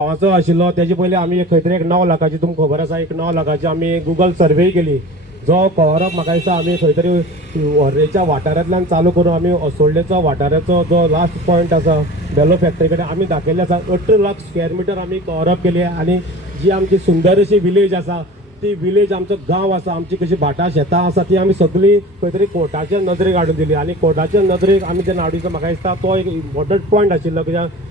गांवाचो आशिल्लो तेजे पयलीं आमी खंय तरी एक 9 लाखाची तुमकां खबर आसा एक 9 लाखाची आमी गुगल सर्वे केली जो कव्हरअप म्हाका दिसता आमी खंय तरी वर्रेच्या वाठारांतल्यान चालू करून आमी असोळडेचो वाठाराचो जो लास्ट पॉयंट आसा बेलो फॅक्टरी कडेन आमी दाखयल्ले आसा 18 लाख स्क्वेअर मिटर आमी कव्हरअप केली आनी जी आमची सुंदर अशी विलेज आसा ती विलेज आमचो गांव आसा आमची कशी भाटां शेतां आसा ती आमी सगळी खंय तरी कोर्टाच्या नदरेक हाडून दिली आनी कोर्टाच्या नदरेक आमी जेन्ना हाडिल्लो म्हाका दिसता तो एक इम्पॉर्टंट पॉयंट आशिल्लो कित्याक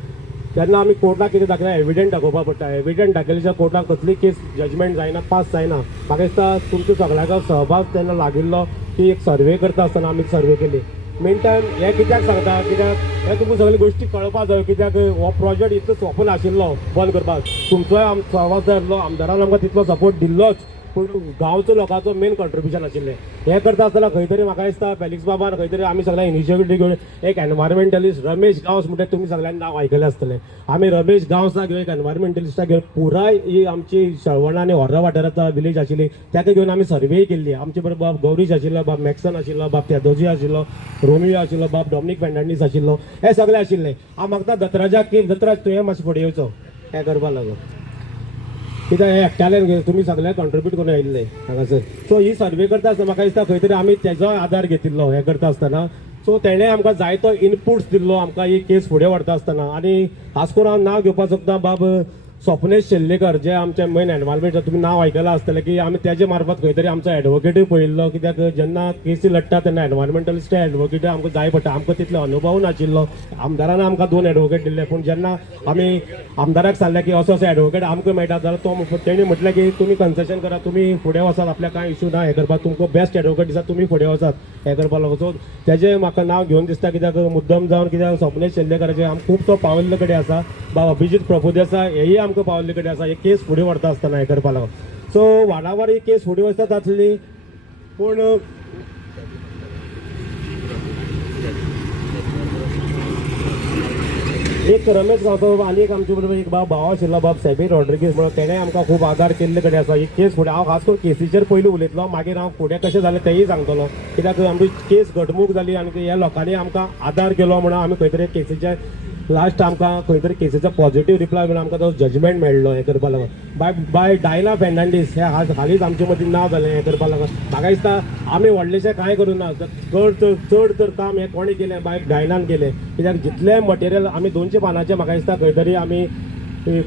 तेन्ना आमी कोर्टाक कितें दाखयलें एविडंट दाखोवपाक पडटा एविडंट दाखयल्याच्या कोर्टाक कसली केस जजमेंट जायना पास जायना म्हाका दिसता तुमचो सगळ्यांचो सहभाग तेन्ना लागिल्लो की एक सर्वे करता आसतना आमी सर्वे केली मेन टायम हे कित्याक सांगता कित्याक हे तुमकां सगळी गोश्टी कळपाक जाय कित्याक हो प्रोजेक्ट इतलो सोंपून आशिल्लो बंद करपाक तुमचोय सहभाग जाय आसलो आमदारान आमकां तितलो सपोर्ट दिल्लोच पूण गांवचो लोकांचो मेन कॉन्ट्रिब्युशन आशिल्लें हे करता आसतना खंय तरी म्हाका दिसता फेलिक्स बाबान खंय तरी आमी सगळ्या इनिशिएटीव घेवन एक एनवायरमेंटलिस्ट रमेश गांवस म्हणटा तुमी सगळ्यांनी नांव आयकलें आसतलें आमी रमेश गांवसाक घेवन एक एनवायरमेंटलिस्टाक घेवन पुराय ही आमची शळवण आनी व्हर्रा वाठारांतली विलेज आशिल्ली ताका घेवन आमी सर्वे केल्ली आमचे बरोबर बाब गौरीश आशिल्लो बाब मॅक्सन आशिल्लो बाब तेदोजी आशिल्लो रोमियो आशिल्लो बाब डॉमिनीक फेर्नांडीस आशिल्लो हे सगळे आशिल्ले हांव मागता दत्तराजाक की दत्तराज तुवें मातशें फुडें येवचो हें करपा लागून कित्याक हे एकट्याल्यान तुमी सगळे कॉन्ट्रिब्यूट करून आयिल्ले हांगासर सो ही सर्वे करता आसतना म्हाका दिसता खंय तरी आमी तेजो आदार घेतिल्लो हे करता आसतना सो तेणें आमकां जायतो इनपुट्स दिल्लो आमकां ही केस फुडें व्हरता आसतना आनी खास करून हांव नांव घेवपाक सोदता बाब स्वप्नेश शेल्लेकर जे आमचे मेन एनवायरमेंट तुमी नांव आयकलां आसतलें की आमी तेजे मार्फत खंय तरी आमचो एडवोकेटूय पळयल्लो कित्याक जेन्ना केसी लडटा तेन्ना एनवायरमेंटलिस्ट एडवोकेटूय आमकां जाय पडटा आमकां तितलो अनुभव नाशिल्लो आमदारान आमकां 2 एडवोकेट दिल्ले पूण जेन्ना आमी आमदाराक सांगलें की असो एडवोकेट आमकां मेळटा जाल्यार तो तेणी म्हटलें की तुमी कन्सेशन करा तुमी फुडें वचात आपल्याक कांय इशू ना हें करपाक तुमकां बेस्ट एडवोकेट दिसा तुमी फुडें वचात हें करपाक लागून सो तेजें म्हाका नांव घेवन दिसता कित्याक मुद्दम जावन कित्याक स्वप्नेश शेल्लेकराचें आमकां खूब तो पावल्ले कडेन आसा बाब अभिजीत प्रभुदेसाय हेय आमकां पावल्ले कडेन आसा एक केस फुडें व्हरता आसतना हें करपा लागून सो वाडावार ही केस फुडें वचत आसली पूण एक रमेश गांवचो आनी एक आमचे बरोबर एक भाव आशिल्लो बाब सेबी रॉड्रिगीस म्हणून तेणें आमकां खूब आदार केल्ले कडेन आसा एक केस फुडें हांव खास करून केसीचेर पयलीं उलयतलो मागीर हांव फुडें कशें जालें तेंय सांगतलो कित्याक आमची केस घडमूक जाली आनी ह्या लोकांनी आमकां आदार केलो म्हणून आमी खंय तरी केसीचे लास्ट आमकां खंय तरी केसीचो पॉझिटीव रिप्लाय म्हणून आमकां तो जजमेंट मेळ्ळो हें करपा लागून बाय डायना फेर्नांडीस हे हालींच आमचे मदीं नांव जालें हें करपा लागून म्हाका दिसता आमी व्हडलेशें कांय करूं ना चड तर काम हें कोणें केलें बाय डायनान केलें कित्याक जितलें मटेरियल आमी 200 पानाचें म्हाका दिसता खंय तरी आमी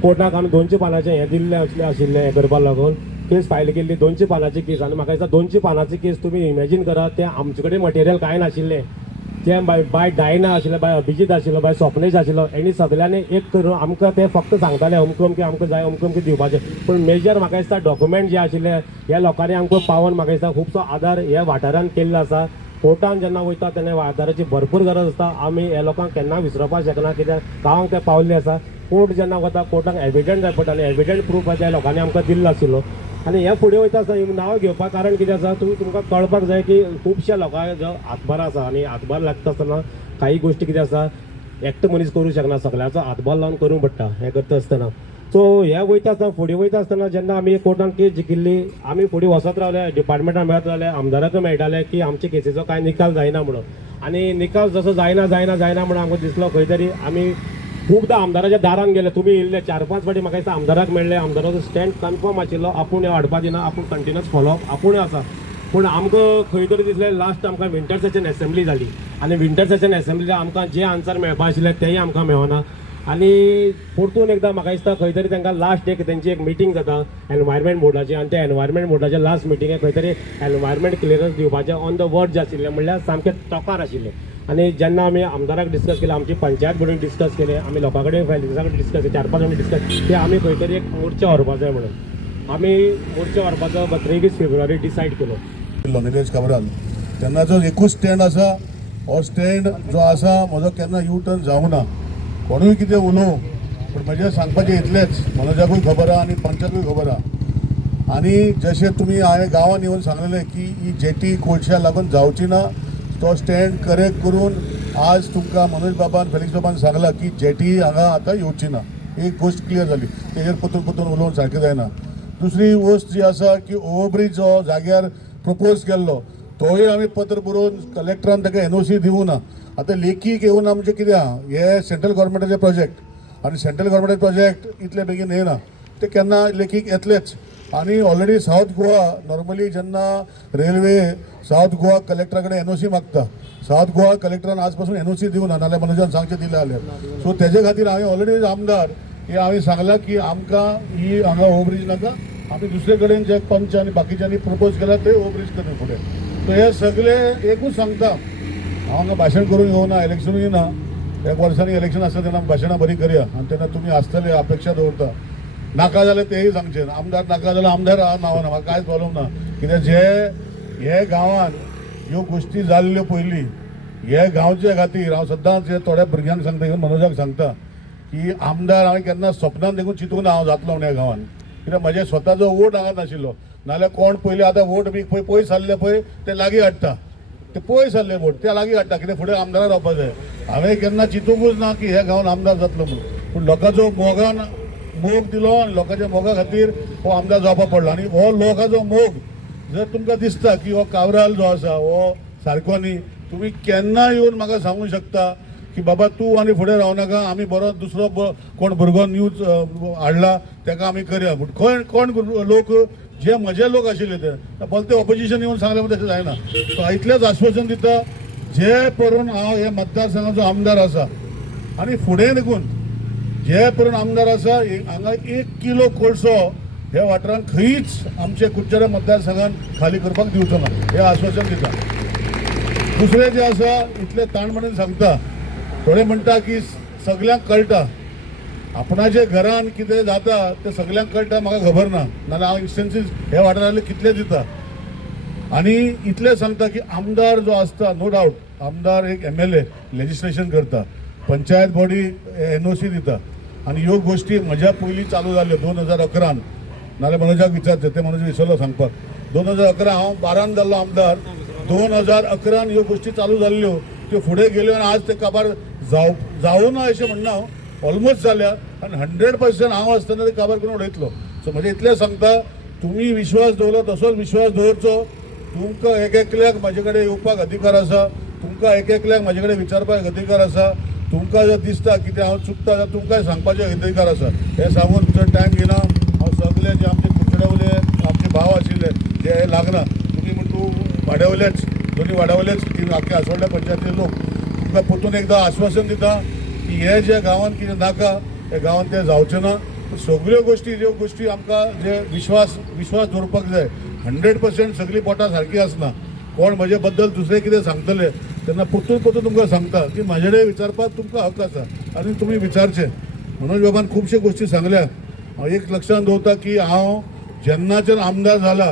कोर्टाक आमी 200 पानाचें हें दिल्लें आशिल्लें हें करपा लागून केस फायल केल्ली 200 पानाची केस आनी म्हाका दिसता 200 पानाची केस तुमी इमॅजीन करात तें आमचे कडेन मटेरियल कांय नाशिल्लें जें बाय डायना आशिल्लें बाय अभिजीत आशिल्लो बाय स्वप्नेश आशिल्लो हेणी सगळ्यांनी एक करून आमकां ते फक्त सांगताले अमकें अमकें आमकां जाय अमकें अमकें दिवपाचें पूण मेजर म्हाका दिसता डॉक्युमेंट जे आशिल्ले ह्या लोकांनी आमकां पावोन म्हाका दिसता खुबसो आदार ह्या वाठारांत केल्लो आसा कोर्टान जेन्ना वयता तेन्ना आदाराची भरपूर गरज आसता आमी हे लोकांक केन्ना विसरपाक शकना कित्याक गांवांक ते पावल्ले आसा कोर्ट जेन्ना वता कोर्टाक एविडंट जाय पडटा आनी एविडंट प्रूफ ह्या लोकांनी आमकां दिल्लो आशिल्लो आनी हे फुडें वयता आसतना नांव घेवपाक कारण कितें आसा तुमकां कळपाक जाय की खुबश्या लोकांक जो हातभार आसा आनी हातभार लागता आसतना काही गोश्टी कितें आसा एकटो मनीस करूं शकना सगळ्याचो हातभार लावन करूंक पडटा हें करता आसतना सो हे वयता आसतना फुडें वयता आसतना जेन्ना आमी कोर्टान केस जिखिल्ली आमी फुडें वचत रावले डिपार्टमेंटान मेळत रावले आमदाराकूय मेळटाले की आमचे केसीचो कांय निकाल जायना म्हणून आनी निकाल जसो जायना म्हणून आमकां दिसलो खंय तरी आमी खूबदां आमदाराच्या दारान गेले तुमी येयल्ले 4-5 फावटी म्हाका दिसता आमदाराक मेळ्ळे आमदाराचो स्टँड कन्फर्म आशिल्लो आपूण हें हाडपा दिना आपूण कंटिन्युअस फॉलोअप आपूण आसा पूण आमकां खंय तरी दिसलें लास्ट आमकां विंटर सेशन एसेंब्ली जाली आनी विंटर सेशन एसेंब्लीक आमकां जे आन्सर मेळपा आशिल्ले तेय आमकां मेळना आनी परतून एकदां म्हाका दिसता खंय तरी तांकां लास्ट एक तेंची एक मिटींग जाता एनवायरमेंट बोर्डाची आनी त्या एनवायरमेंट बोर्डाच्या लास्ट मिटींगेक खंय तरी एनवायरमेंट क्लियरन्स दिवपाचें ऑन द वर्ड जे आशिल्लें म्हणल्यार सामकें तोकार आशिल्लें आनी जेन्ना आमी आमदाराक डिस्कस केलें आमची पंचायत बोर्डीन डिस्कस केलें आमी लोकां कडेन फेलिक्सा कडेन डिस्कस केलें 4-5 फावटी डिस्कस की आमी खंय तरी एक मोर्चा व्हरपा जाय म्हणून आमी मोर्चा व्हरपाचो 23 फेब्रुवारी डिसायड केलो निलेश काब्राल तेन्नाचो एकूच स्टँड आसा हो स्टँड जो आसा म्हजो केन्ना यू टर्न जावं ना कोणूय कितें उलोव पूण म्हजें सांगपाचें इतलेंच मनोजाकूय खबर आहा आनी पंचाकूय खबर आहा आनी जशें तुमी हांवें गांवांत येवन सांगलेलें की ही जेटी कोळशा लागून जावची ना तो स्टँड करेक्ट करून आज तुमकां मनोज बाबान फेलिक्स बाबान सांगलां की जेटी हांगा आतां येवची ना एक गोश्ट क्लियर जाली तेजेर परतून उलोवन सारकें जायना दुसरी गोश्ट जी आसा की ओवरब्रीज जो जाग्यार प्रपोज केल्लो तोय आमी पत्र बरोवन कलेक्टरान ताका NOC दिवूं ना आतां लेखी घेवन आमचें कितें आहा हे सेंट्रल गव्हर्मेंटाचे प्रोजेक्ट आनी सेंट्रल गव्हर्मेंट प्रोजेक्ट इतले बेगीन येना ते केन्ना लेखीक येतलेच. आनी ऑलरेडी साऊथ गोवा नॉर्मली जेन्ना रेल्वे साऊथ गोवा कलेक्टरा कडेन एनओसी मागता, साऊथ गोवा कलेक्टरान आज पासून एनओसी दिवना, नाल्यार मनोजान सांगचें दिलें जाल्यार. सो तेजे खातीर हांवें ऑलरेडी आमदार हे हांवें सांगलां की आमकां ही हांगा ओव्हरब्रिज नाका, आमी दुसरे कडेन जे पंच आनी बाकीच्यांनी प्रपोज केला ते ओव्हरब्रिज करता फुडें. सो हे सगळे एकूच सांगता, हांव हांगा भाशण करून येवना, इलेक्शनूय ना, एक वर्सांनी इलेक्शन आसता तेन्ना भाशणां बरी करया आनी तेन्ना तुमी आसतले अपेक्षा दवरता. नाका जाल्यार तेय सांगचे, आमदार नाका जाल्यार आमदार नांवाना, म्हाका कांयच प्रॉब्लम ना. कित्याक जे हे गांवान ह्यो गोश्टी जाल्ल्यो पयलीं हे गांवचे खातीर हांव सदांच हे थोड्या भुरग्यांक सांगता, इवन मनोजाक सांगता की आमदार हांवें केन्ना सपनान देखून चिंतूंक ना हांव जातलो म्हण ह्या गांवान. कित्याक म्हजे स्वताचो वोट हांगा नाशिल्लो, नाल्यार कोण पयलीं आतां वोट बी पयस जाल्ले पळय ते लागीं हाडटा, ते पयस जाल्ले वोट ते लागीं हाडटा, कित्याक फुडें आमदाराक रावपाक जाय. हांवें केन्ना चिंतूंकूच ना की ह्या गांवान आमदार जातलो म्हणून, पूण लोकांचो मोगान मोग दिलो आनी लोकांच्या मोगा खातीर हो आमदार जावपाक पडलो. आनी हो लोकांचो मोग जर तुमकां दिसता की हो कावराल जो आसा हो सारको न्ही, तुमी केन्ना येवन म्हाका सांगूंक शकता की बाबा तूं आनी फुडें रावनाका, आमी बरो दुसरो कोण भुरगो न्यूज हाडला ताका आमी करया. पूण कोण लोक जे म्हजे लोक आशिल्ले ते भलते ऑपोजिशन येवन सांगले तशें जायना. सो इतलेंच आश्वासन दिता, जे परून हांव हे मतदारसंघाचो आमदार आसा आनी फुडें देखून जे परून आमदार आसा हांगा 1 किलो कोळसो हे वाठारांत खंयच आमचे कुडचड्या मतदारसंघान खाली करपाक दिवचो ना, हे आश्वासन दिता. दुसरें जे आसा इतले ताण म्हणून सांगता, थोडे म्हणटा की सगल्यांक कळटा, आपणाचे घरान कितें जाता ते सगल्यांक कळटा म्हाका खबर ना, नाल्यार हांव इन्स्टन्सीस हे वाठारांतले कितले दिता. आनी इतलें सांगता की आमदार जो आसता नो डावट आमदार एक MLA लेजिस्लेशन करता, पंचायत बॉडी एनओसी दिता, आनी ह्यो गोश्टी म्हज्या पयलीं चालू जाल्यो 2011, नाल्यार मनोजाक विचारचें, ते मनोज विसरलो सांगपाक. 2011 हांव 12 जाल्लो आमदार, 2011 ह्यो गोश्टी चालू जाल्ल्यो, त्यो फुडें गेल्यो आनी आज ते काबार जावूं ना अशें म्हणना हांव, ऑलमोस्ट जाल्या आनी 100% हांव आसतना ते काबार करून उडयतलो. सो म्हणजे इतलें सांगता, तुमी विश्वास दवरलो तसोच विश्वास दवरचो. तुमकां एक एकल्याक म्हाजे कडेन येवपाक अधिकार आसा, तुमकां एक एकल्याक म्हाजे कडेन विचारपाक अधिकार आसा. तुमकां जर दिसता की ते हांव चुकता जाल्यार तुमकांय सांगपाचें अधिकार आसा. हे सांगून चड टायम घेना, हांव सगळे जे आमचे कुडचड्यावयले आमचे भाव आशिल्ले जे हे लागना, तुमी म्हण तूं वाड्यावयलेच, दोनी वाड्यावयलेच ती आख्या आसवड्या पंचायतीचे लोक, तुमकां परतून एकदां आश्वासन दिता की हे जे गांवांत कितें नाका हे गांवांत तें जावचें ना. सगळ्यो गोश्टी ज्यो गोश्टी आमकां जे विश्वास दवरपाक जाय, 100% सगळीं पोटां सारकीं आसना. कोण म्हजे बद्दल दुसरे कितें सांगतले तेन्ना परतून तुमकां सांगता की म्हाजे कडेन विचारपाक तुमकां हक्क आसा आनी तुमी विचारचें. मनोज बाबान खुबश्यो गोश्टी सांगल्या. हांव एक लक्षांत दवरता की हांव जेन्नाच्यान आमदार जाला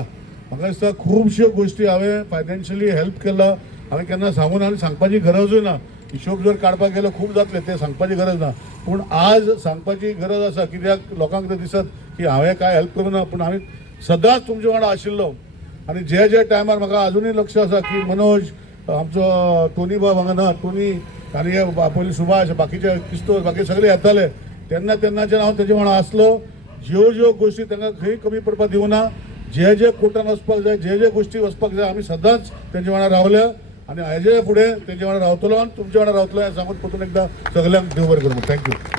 म्हाका दिसता खुबश्यो गोश्टी हांवें फायनान्शियली हेल्प केला. हांवें केन्ना सांगून आनी सांगपाची गरजूय ना. हिशोब जर काडपाक गेलो खूब जातले, ते सांगपाची गरज ना. पूण आज सांगपाची गरज आसा, कित्याक लोकांक ते दिसत की हांवें कांय हेल्प करूं ना, पूण हांवें सदांच तुमचे वांगडा आशिल्लो. आनी जे टायमार म्हाका अजुनूय लक्ष आसा की मनोज आमचो टोनी बाब हांगा ना, टोनी आनी हे पयलीं सुभाष बाकीचे क्रिस्तोस बाकी सगळे येताले, तेन्नाच्यान हांव तेजे वांगडा आसलो. ज्यो गोश्टी तांकां खंय कमी पडपाक दिवना, जे कोर्टान वचपाक जाय, जे गोश्टी वचपाक जाय, आमी सदांच तेंचे वांगडा रावल्या आनी हेजे फुडें तेंचे वांगडा रावतलो आनी तुमचे वांगडा रावतलो हें सांगून परतून एकदां सगल्यांक देव बरें करूं. थँक्यू.